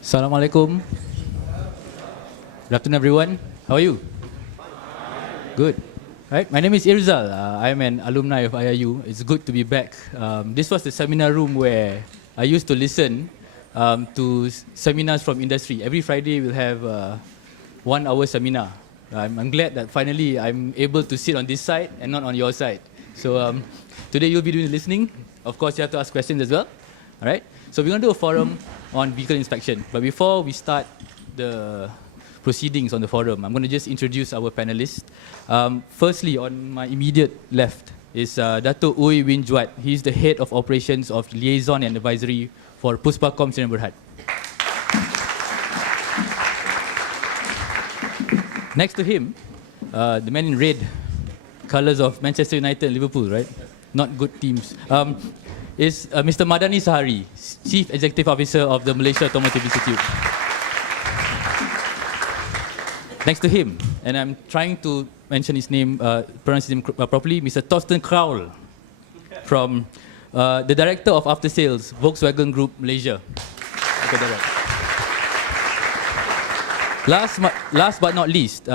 Assalamualaikum. Good afternoon, everyone. How are you? Good. Right. My name is Irzal. I'm an alumni of IIU. It's good to be back. This was the seminar room where I used to listen to seminars from industry. Every Friday we'll have a 1 hour seminar. I'm glad that finally I'm able to sit on this side and not on your side. So today you'll be doing the listening. Of course, you have to ask questions as well. All right. So we're going to do a forum on vehicle inspection. But before we start the proceedings on the forum, I'm going to just introduce our panelists. Firstly, on my immediate left is Dato' Uy Win Juat. He's the head of operations of liaison and advisory for Puspacom Sdn Bhd. Next to him, the man in red, colors of Manchester United and Liverpool, right? Not good teams. Is Mr. Madani Sahari, Chief Executive Officer of the Malaysia Automotive Institute. Next to him, and I'm trying to mention his name, pronounce his name properly, Mr. Thorsten Kraul, from the Director of After Sales, Volkswagen Group, Malaysia. Last but not least,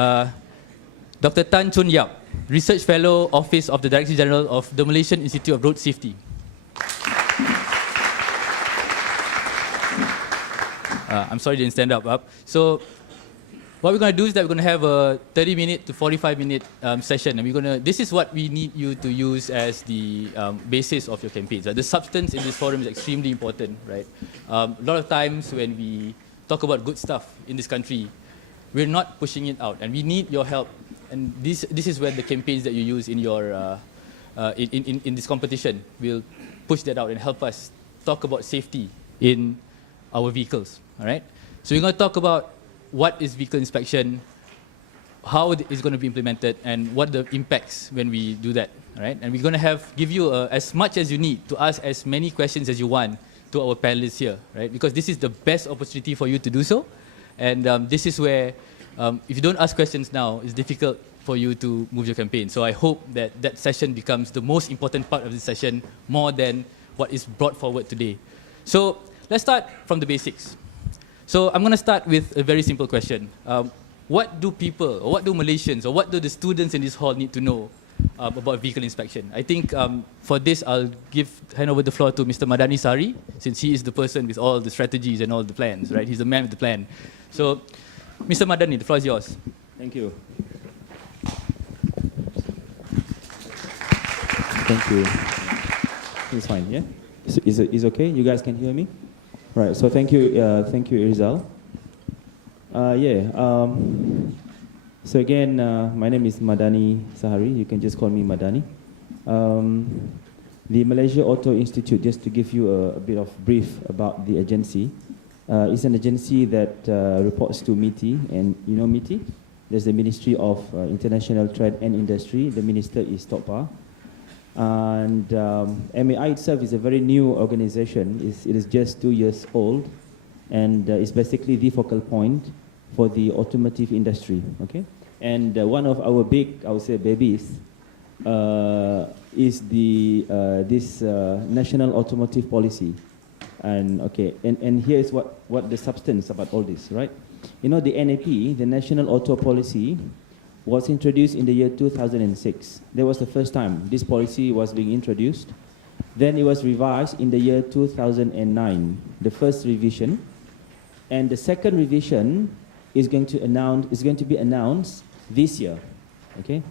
Dr. Tan Chun Yap, Research Fellow, Office of the Director General of the Malaysian Institute of Road Safety. I'm sorry, didn't stand up. So what we're going to do is that we're going to have a 30-minute to 45-minute session, and this is what we need you to use as the basis of your campaigns. The substance in this forum is extremely important, right? A lot of times when we talk about good stuff in this country, we're not pushing it out, and we need your help. And this is where the campaigns that you use in your in this competition will push that out and help us talk about safety in our vehicles. All right. So we're going to talk about what is vehicle inspection, how it is going to be implemented, and what the impacts when we do that. All right. And we're going to give you as much as you need to ask as many questions as you want to our panelists here, right? Because this is the best opportunity for you to do so. And this is where, if you don't ask questions now, it's difficult for you to move your campaign. So I hope that that session becomes the most important part of the session, more than what is brought forward today. So let's start from the basics. So I'm going to start with a very simple question. What do people, or what do Malaysians, or what do the students in this hall need to know about vehicle inspection? I think for this, I'll hand over the floor to Mr. Madani Sari, since he is the person with all the strategies and all the plans, right? He's the man with the plan. So, Mr. Madani, the floor is yours. Thank you. Thank you. It's fine, yeah? Is okay? You guys can hear me? Right, so thank you, Irzal. So again, my name is Madani Sahari. You can just call me Madani. The Malaysia Auto Institute, just to give you a bit of brief about the agency, is an agency that reports to MITI, and you know MITI? There's the Ministry of International Trade and Industry. The minister is Tokpa. And MAI itself is a very new organization. It is just 2 years old, and it's basically the focal point for the automotive industry. Okay, and one of our big, I would say, babies is this national automotive policy. And okay, and here is what the substance about all this, right? You know, the NAP, the National Auto Policy, was introduced in the year 2006. That was the first time this policy was being introduced. Then it was revised in the year 2009, the first revision. And the second revision is going to be announced this year, okay?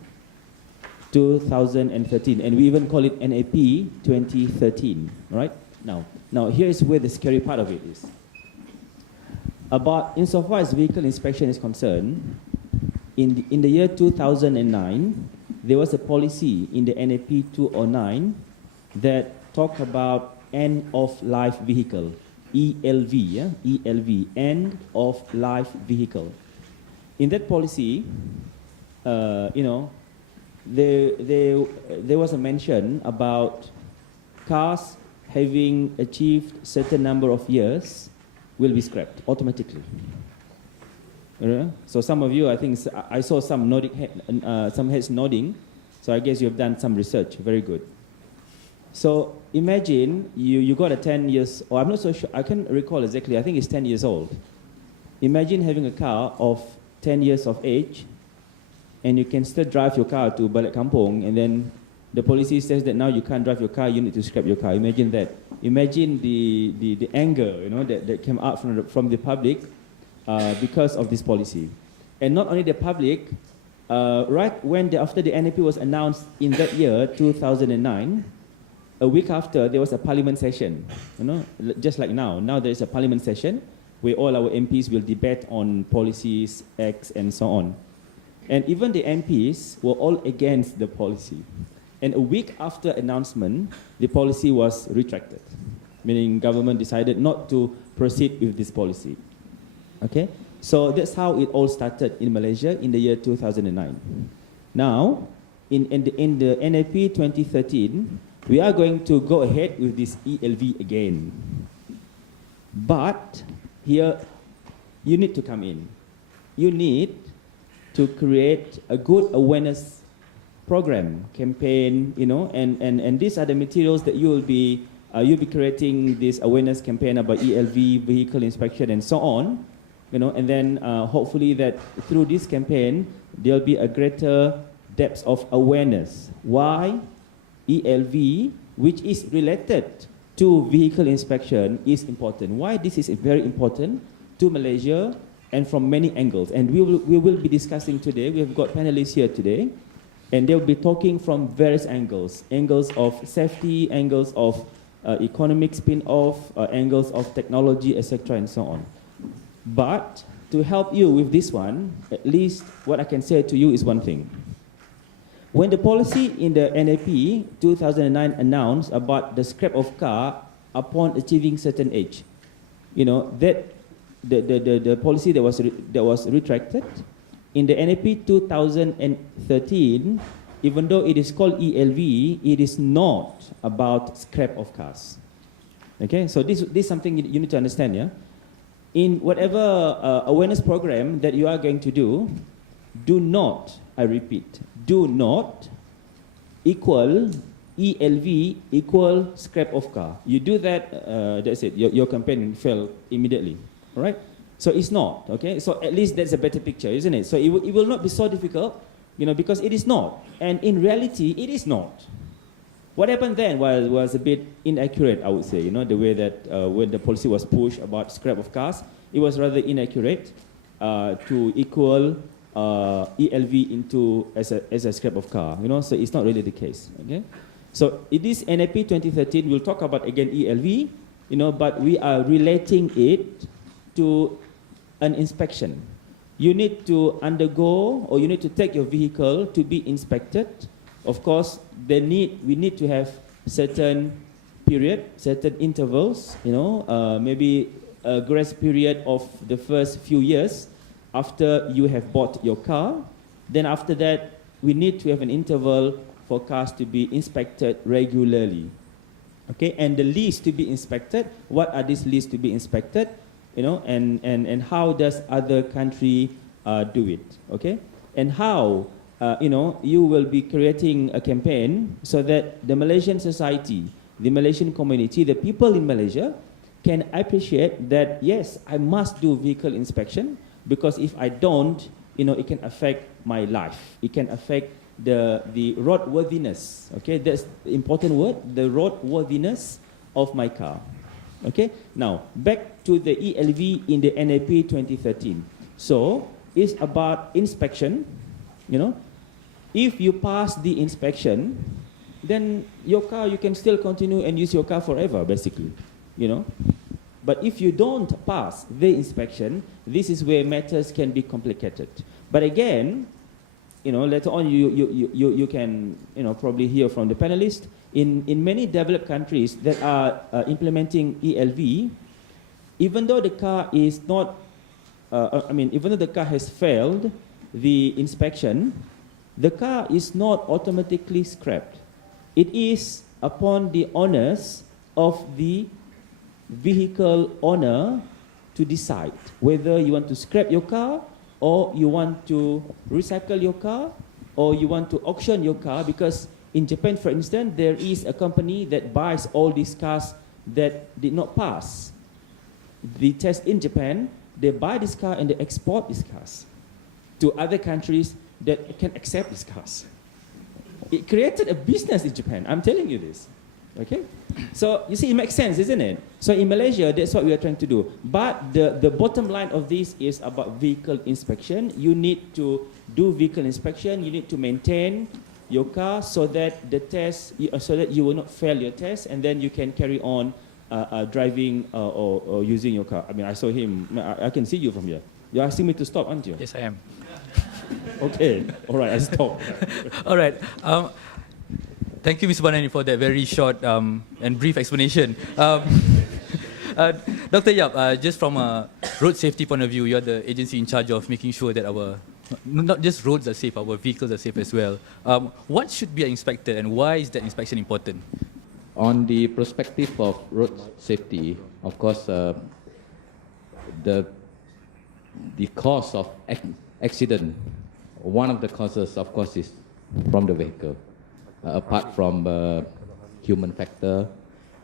2013, and we even call it NAP 2013, right? Now here is where the scary part of it is. Insofar as vehicle inspection is concerned, in the year 2009, there was a policy in the NAP 209 that talked about end-of-life vehicle, ELV, yeah? ELV, end-of-life vehicle. In that policy, you know, there was a mention about cars having achieved certain number of years will be scrapped automatically. So some of you, I think, I saw some nodding, some heads nodding. So I guess you have done some research. Very good. So imagine you got a 10 years, or I'm not so sure, I can't recall exactly, I think it's 10 years old. Imagine having a car of 10 years of age, and you can still drive your car to Balik Kampung, and then the policy says that now you can't drive your car, you need to scrap your car. Imagine that. Imagine the anger, you know, that came out from the public because of this policy. And not only the public, right when after the NAP was announced in that year, 2009, a week after, there was a parliament session, you know, just like now. Now there is a parliament session where all our MPs will debate on policies, acts, and so on. And even the MPs were all against the policy. And a week after announcement, the policy was retracted, meaning government decided not to proceed with this policy. Okay? So that's how it all started in Malaysia in the year 2009. Now, in the NAP 2013, we are going to go ahead with this ELV again. But here, you need to come in. You need to create a good awareness program, campaign, you know, and these are the materials that you'll be creating this awareness campaign about ELV, vehicle inspection, and so on, you know, and then hopefully that through this campaign, there'll be a greater depth of awareness. Why ELV, which is related to vehicle inspection, is important. Why this is very important to Malaysia, and from many angles. And we will be discussing today, we have got panelists here today, and they'll be talking from various angles. Angles of safety, angles of economic spin-off, angles of technology, etc., and so on. But to help you with this one, at least what I can say to you is one thing. When the policy in the NAP 2009 announced about the scrap of car upon achieving certain age, you know, that the policy that was retracted, in the NAP 2013, even though it is called ELV, it is not about scrap of cars. Okay, so this is something you need to understand, yeah? In whatever awareness program that you are going to do not, I repeat, do not equal ELV equal scrap of car. You do that, that's it, your campaign will fail immediately, all right? So it's not, okay? So at least that's a better picture, isn't it? So it will not be so difficult, you know, because it is not. And in reality, it is not. What happened then was a bit inaccurate, I would say, you know, the way that when the policy was pushed about scrap of cars, it was rather inaccurate to equal ELV into as a scrap of car, you know, so it's not really the case, okay? So in this NAP 2013, we'll talk about again ELV, you know, but we are relating it to an inspection. You need to undergo, or you need to take your vehicle to be inspected. Of course, we need to have certain period, certain intervals, you know, maybe a grace period of the first few years after you have bought your car. Then after that, we need to have an interval for cars to be inspected regularly. Okay, and the lease to be inspected, what are these leases to be inspected? You know, and how does other country do it? Okay, and how you know, you will be creating a campaign so that the Malaysian society, the Malaysian community, the people in Malaysia can appreciate that yes, I must do vehicle inspection, because if I don't, you know, it can affect my life. It can affect the roadworthiness. Okay, that's the important word, the roadworthiness of my car. Okay, now back to the ELV in the NAP 2013. So it's about inspection, you know. If you pass the inspection, then your car, you can still continue and use your car forever, basically, you know. But if you don't pass the inspection, this is where matters can be complicated. But again, you know, later on you can, you know, probably hear from the panelists, in many developed countries that are implementing ELV, even though the car is not, even though the car has failed the inspection, the car is not automatically scrapped. It is upon the onus of the vehicle owner to decide whether you want to scrap your car, or you want to recycle your car, or you want to auction your car, because In Japan, for instance, there is a company that buys all these cars that did not pass the test in Japan. They buy this car and they export these cars to other countries that can accept these cars. It created a business in Japan. I'm telling you this. Okay? So you see, it makes sense, isn't it? So in Malaysia, that's what we are trying to do. But the bottom line of this is about vehicle inspection. You need to do vehicle inspection. You need to maintain your car so that the test, so that you will not fail your test, and then you can carry on driving or using your car. I mean, I saw him. I can see you from here. You're asking me to stop, aren't you? Yes, I am. Okay. All right, I stop. All right. Thank you, Mr. Banani, for that very short and brief explanation. Dr. Yap, just from a road safety point of view, you're the agency in charge of making sure that our, not just roads are safe, our vehicles are safe as well. What should be inspected and why is that inspection important? On the perspective of road safety, of course, the cause of accident, one of the causes, of course, is from the vehicle. Apart from human factor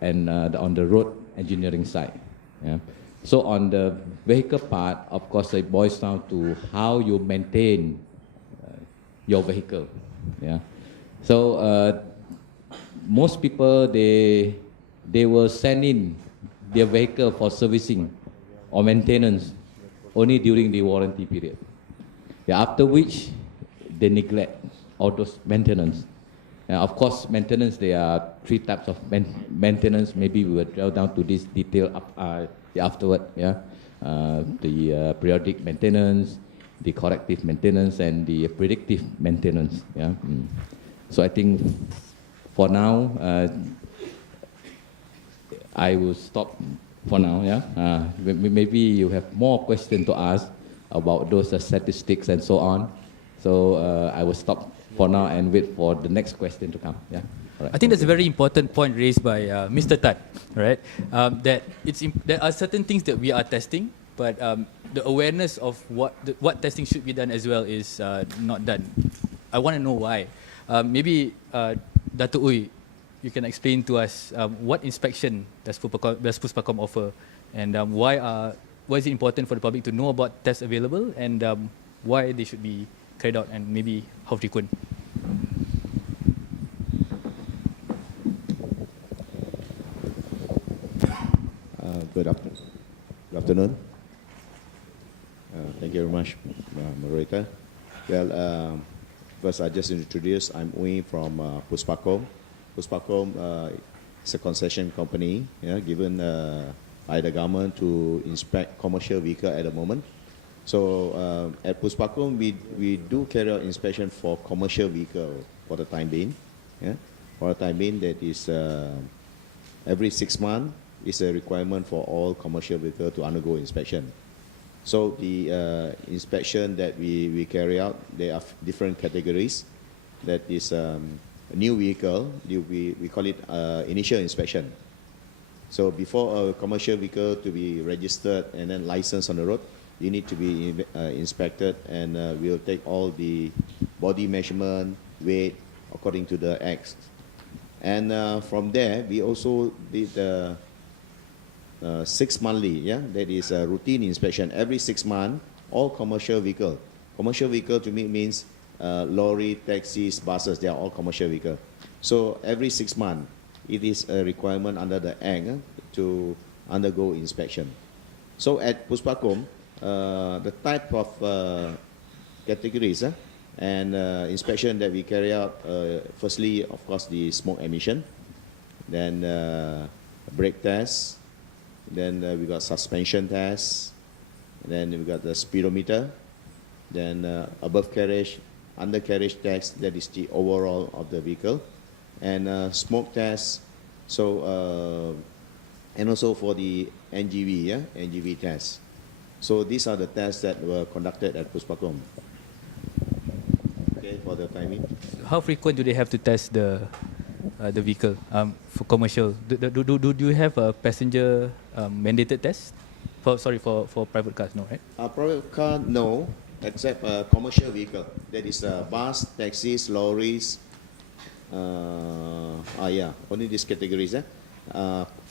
and on the road engineering side. Yeah. So on the vehicle part, of course, it boils down to how you maintain your vehicle. Yeah. So most people, they will send in their vehicle for servicing or maintenance only during the warranty period. Yeah, after which, they neglect all those maintenance. Of course, maintenance, there are three types of maintenance. Maybe we will drill down to this detail afterward. Yeah, the periodic maintenance, the corrective maintenance, and the predictive maintenance. Yeah. So I think for now, I will stop for now. Yeah. Maybe you have more questions to ask about those statistics and so on. So I will stop for now and wait for the next question to come. Yeah. All right. I think that's a very important point raised by Mr. Tat, right? That there are certain things that we are testing, but the awareness of what testing should be done as well is not done. I want to know why. Maybe Dato' Uy, you can explain to us what inspection does Puspacom offer, and why is it important for the public to know about tests available, and why they should be carried out, and maybe how frequent? Good afternoon. Thank you very much, moderator. Well, first I just introduced, I'm Uy from Puspacom. Puspacom is a concession company, given by the government to inspect commercial vehicle at the moment. So at Puspacom, we do carry out inspection for commercial vehicle for the time being. Yeah? For the time being, that is every 6 months is a requirement for all commercial vehicle to undergo inspection. So the inspection that we carry out, there are different categories. That is a new vehicle, we call it initial inspection. So before a commercial vehicle to be registered and then licensed on the road, you need to be inspected, and we'll take all the body measurement, weight, according to the X. And from there, we also did 6 monthly, that is a routine inspection. Every 6 months, all commercial vehicle. Commercial vehicle to me means lorry, taxis, buses, they are all commercial vehicle. So every 6 months, it is a requirement under the Act to undergo inspection. So at Puspacom, the type of categories and inspection that we carry out, firstly, of course, the smoke emission, then brake test, then we got suspension test, then we got the speedometer, then above carriage, undercarriage test, that is the overall of the vehicle, and smoke test, so and also for the NGV, NGV test. So these are the tests that were conducted at Puspacom. Okay, for the timing. How frequent do they have to test the vehicle for commercial? Do you have a passenger mandated test? For private cars, no, right? Private car, no, except commercial vehicle. That is bus, taxis, lorries, only these categories.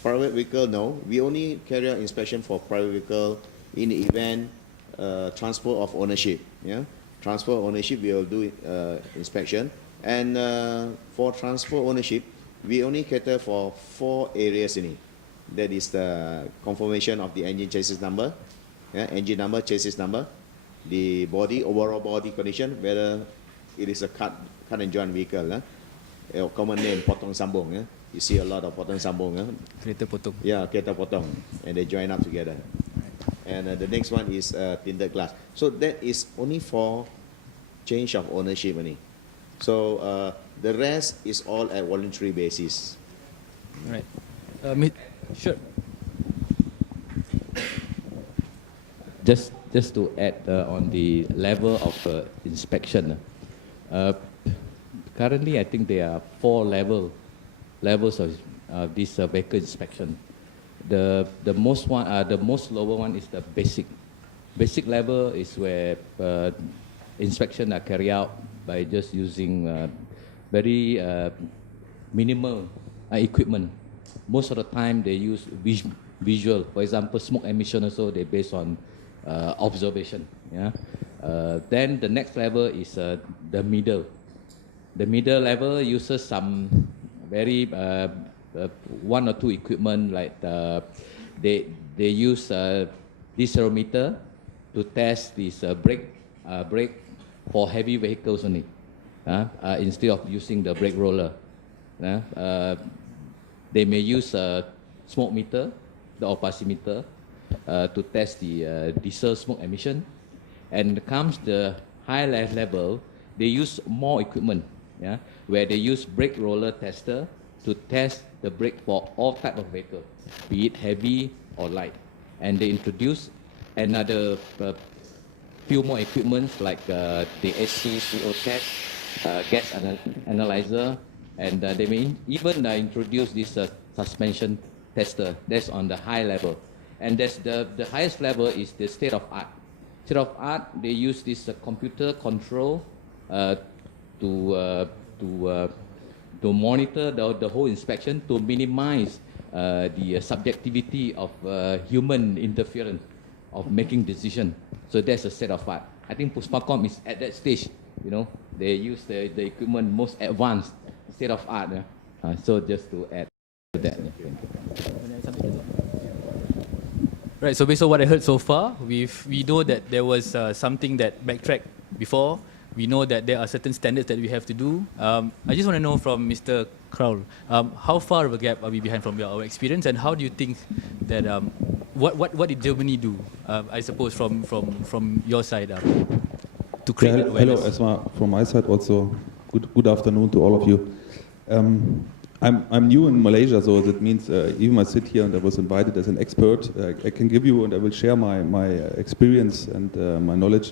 Private vehicle, no. We only carry out inspection for private vehicle in the event transfer of ownership. Yeah, transfer of ownership, we will do inspection. And for transfer ownership, we only cater for 4 areas in it. That is the confirmation of the engine chassis number, engine number, chassis number, the body, overall body condition, whether it is a cut and joint vehicle, common name potong sambung. You see a lot of potong sambung. Kereta potong. Yeah, kereta potong, and they join up together. And the next one is tinted glass. So that is only for change of ownership only. So the rest is all at voluntary basis. Right. Sure. Just to add on the level of inspection. Currently, I think there are 4 levels of this vehicle inspection. The most lower one is the basic. Basic level is where inspection are carried out by just using very minimal equipment. Most of the time they use visual. For example, smoke emission also, they based on observation. Yeah. Then the next level is the middle. The middle level uses some very 1 or 2 equipment, like they use decelerometer to test this brake for heavy vehicles only, instead of using the brake roller. They may use a smoke meter, the opacimeter, to test the diesel smoke emission. And comes the high level, they use more equipment, where they use brake roller tester to test the brake for all type of vehicle, be it heavy or light. And they introduce another few more equipments like the SCCO test, gas analyzer, and they may even introduce this suspension tester. That's on the high level. And that's the highest level is the state of art. State of art, they use this computer control to monitor the whole inspection, to minimize the subjectivity of human interference of making decision. So that's a state of art. I think Puspacom is at that stage. They use the equipment most advanced state of art. So just to add to that. Right, so based on what I heard so far, we know that there was something that backtracked before. We know that there are certain standards that we have to do. I just want to know from Mr. Kraull, how far of a gap are we behind from our experience, and how do you think that, what did Germany do, I suppose, from your side to create that awareness? Hello, Esma, from my side also, good afternoon to all of you. I'm new in Malaysia, so that means even I sit here and I was invited as an expert. I can give you and I will share my experience and my knowledge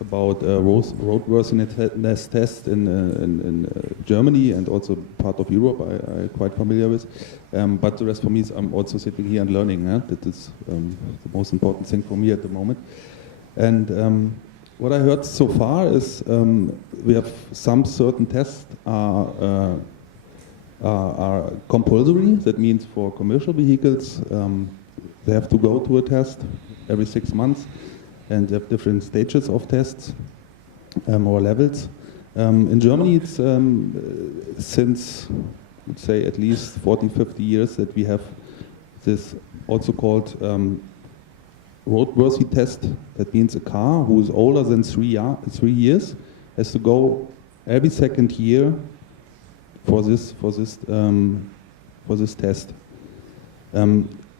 about roadworthiness test in Germany and also part of Europe. I'm quite familiar with, but the rest for me is I'm also sitting here and learning. That is the most important thing for me at the moment. And what I heard so far is we have some certain tests are compulsory. That means for commercial vehicles, they have to go to a test every 6 months, and they have different stages of tests or levels. In Germany, it's since, let's say, at least 40, 50 years that we have this also called roadworthy test. That means a car who is older than 3 years has to go every 2nd year for this test.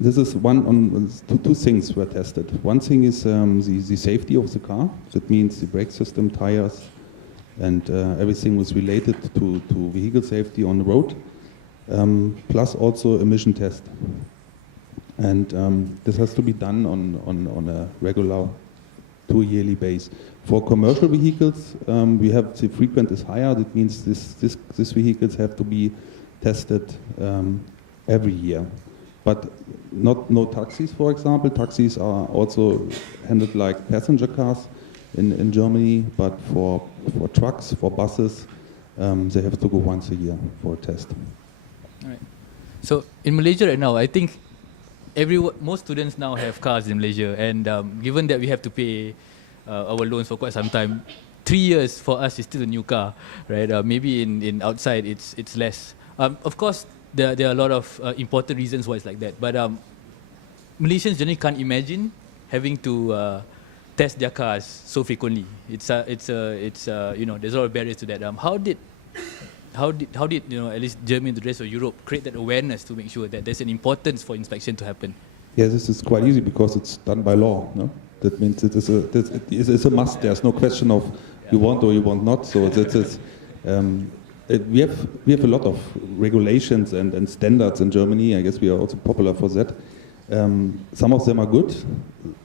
This is two things were tested. One thing is the safety of the car. That means the brake system, tires, and everything was related to vehicle safety on the road. Plus also emission test. And this has to be done on a regular 2-yearly base. For commercial vehicles, we have the frequent is higher. That means these vehicles have to be tested every year. But no taxis, for example. Taxis are also handled like passenger cars in Germany, but for trucks, for buses, they have to go once a year for a test. All right. So in Malaysia right now, I think most students now have cars in Malaysia, and given that we have to pay our loans for quite some time, 3 years for us is still a new car, right? Maybe in outside it's less. Of course, there are a lot of important reasons why it's like that, but Malaysians generally can't imagine having to test their cars so frequently. It's you know, there's a lot of barriers to that. How did you know, at least Germany and the rest of Europe create that awareness to make sure that there's an importance for inspection to happen? Yeah, this is quite easy because it's done by law. No? That means it is a must. There's no question of you want or you want not. So we have a lot of regulations and standards in Germany. I guess we are also popular for that. Some of them are good.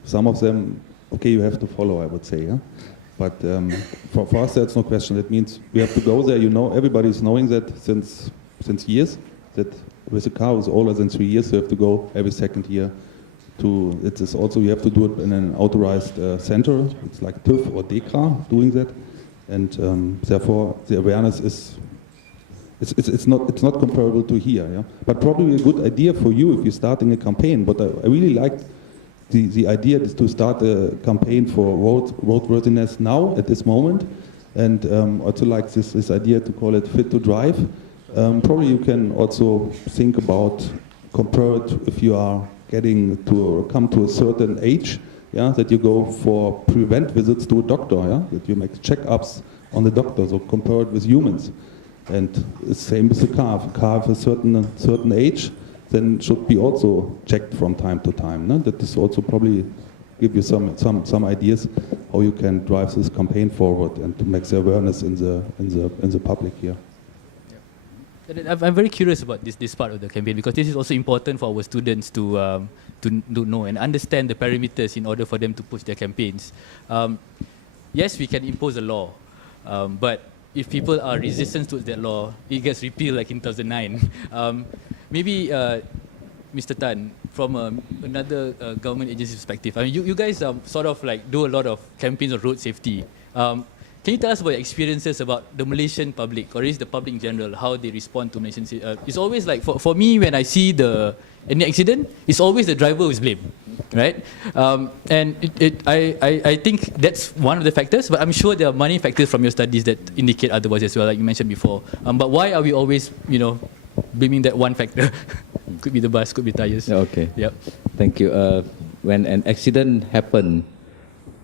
Some of them, okay, you have to follow, I would say. Yeah? But for us, there's no question. That means we have to go there. You know, everybody's knowing that since years. That with a car who's older than 3 years, you have to go every second year. It is also, you have to do it in an authorized center. It's like TÜV or DEKRA doing that, and therefore the awareness is. It's not comparable to here. Yeah? But probably a good idea for you if you're starting a campaign. But I really liked the idea is to start a campaign for roadworthiness now at this moment, and also like this idea to call it fit to drive. Probably you can also think about compare it if you are come to a certain age, yeah, that you go for prevent visits to a doctor, yeah, that you make checkups on the doctor, so compare it with humans. And the same with the car. If a car has a certain age, then should be also checked from time to time. No? That is also probably give you some ideas how you can drive this campaign forward and to make the awareness in the public here. Yeah. I'm very curious about this part of the campaign, because this is also important for our students to know and understand the parameters in order for them to push their campaigns. Yes, we can impose a law, but if people are resistant to that law, it gets repealed like in 2009. Maybe, Mr. Tan, from another government agency perspective, I mean, you guys sort of like do a lot of campaigns on road safety. Can you tell us about your experiences about the Malaysian public, or is the public in general, how they respond to Malaysian safety? It's always like, for me, when I see any accident, it's always the driver who is blamed, right? And I think that's one of the factors, but I'm sure there are many factors from your studies that indicate otherwise as well, like you mentioned before. But why are we always, you know, blaming that one factor? Could be the bus, could be tires. Okay. Yep. Thank you. When an accident happens,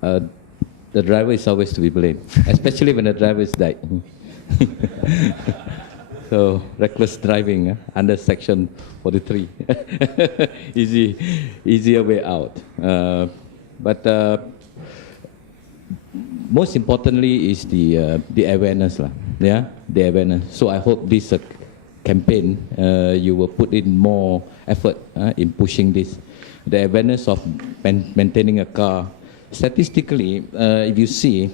the driver is always to be blamed, especially when the driver is died. So reckless driving under Section 43, easier way out. But most importantly is the awareness, yeah, the awareness. So I hope this campaign you will put in more effort in pushing this, the awareness of maintaining a car. Statistically, if you see,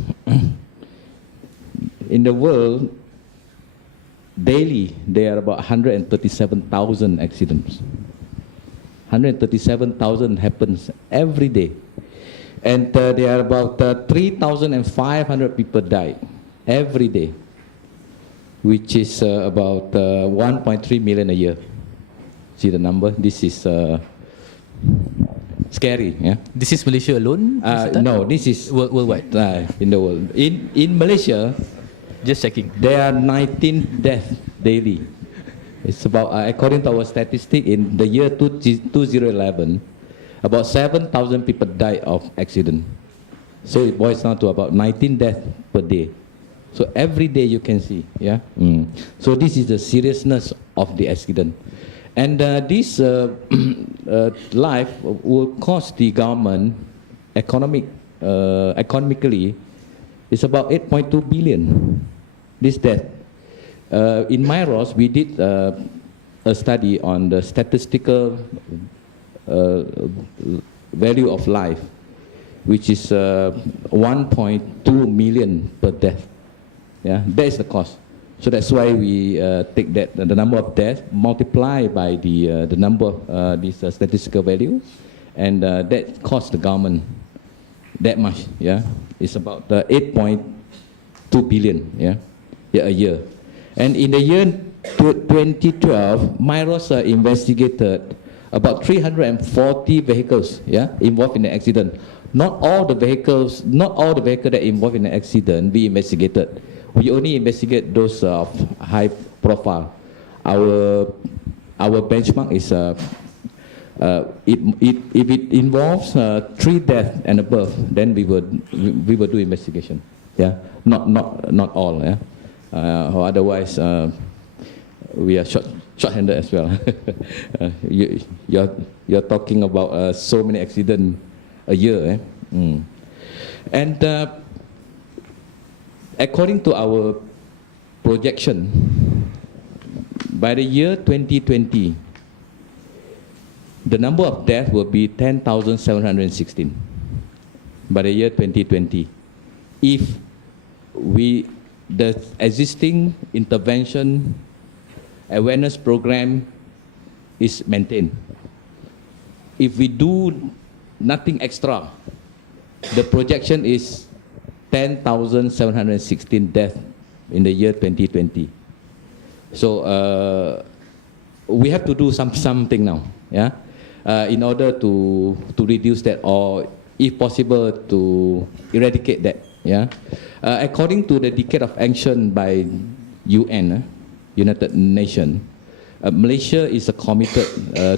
in the world, daily there are about 137,000 accidents. 137,000 happens every day. And there are about 3,500 people die every day, which is about 1.3 million a year. See the number? This is scary. Yeah. This is Malaysia alone? No, this is worldwide. In the world. In Malaysia, just checking, there are 19 deaths daily. It's about, according to our statistic, in the year 2011, about 7,000 people died of accident. So it boils down to about 19 deaths per day. So every day you can see, yeah. So this is the seriousness of the accident. And this life will cost the government economically, it's about 8.2 billion, this death. In MIROS, we did a study on the statistical value of life, which is 1.2 million per death. Yeah, that is the cost. So that's why we take that the number of deaths multiply by the number this statistical value, and that costs the government that much. Yeah, it's about 8.2 billion. Yeah, a year. And in the year 2012, MIROS investigated about 340 vehicles, involved in the accident. Not all the vehicles that involved in the accident we investigated. We only investigate those of high profile. Our benchmark is if it involves 3 deaths and above, then we will do investigation. Yeah, not all. Yeah, or otherwise we are short-handed as well. You're talking about so many accidents a year. And according to our projection, by the year 2020, the number of deaths will be 10,716 by the year 2020. If the existing intervention awareness program is maintained. If we do nothing extra, the projection is 10,716 deaths in the year 2020. So we have to do something now, in order to reduce that, or if possible to eradicate that. According to the Decade of Action by UN, United Nations, Malaysia is committed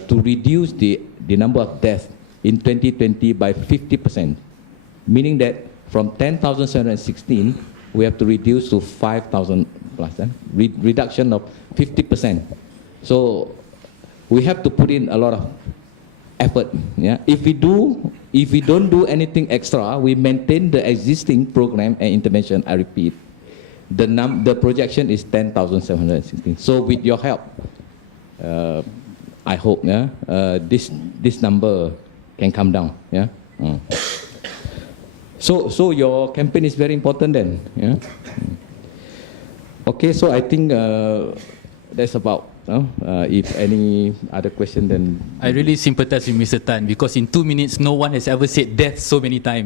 to reduce the number of deaths in 2020 by 50%, meaning that from 10,716 we have to reduce to 5,000 plus, reduction of 50%. So we have to put in a lot of effort. If we don't do anything extra, we maintain the existing program and intervention. I repeat, the projection is 10,716. So with your help, I hope this number can come down. So your campaign is very important then. Okay, so I think that's about. If any other question, then I really sympathize with Mr. Tan, because in 2 minutes, no one has ever said death so many times.